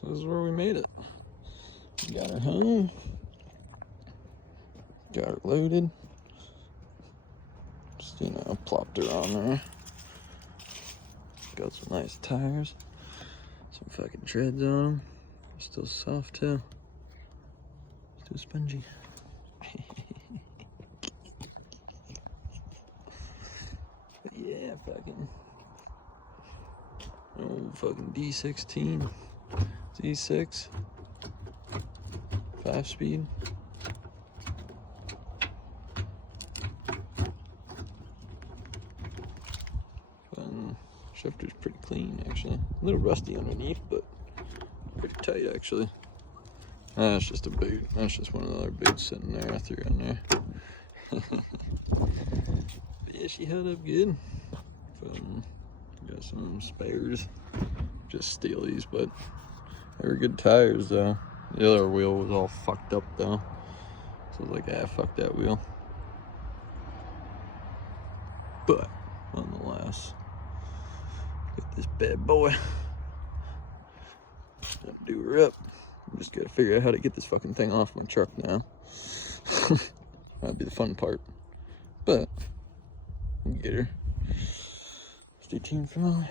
So this is where we made it. We got her home. Got her loaded. Just, you know, plopped her on there. Got some nice tires. Some fucking treads on them. Still soft too. Still spongy. But yeah, fucking old fucking D16 Z6 5-speed. Shifter's pretty clean actually. A little rusty underneath, but pretty tight actually. That's just a boot. That's just one of the other boots sitting there I threw in there. But yeah, she held up good. Got some spares. Just steelies, but they were good tires though. The other wheel was all fucked up though. So I was like, ah, fuck that wheel. But nonetheless, get this bad boy. Do her up. I'm just gotta figure out how to get this fucking thing off my truck now. That'll be the fun part. But we'll get her. Stay tuned for more.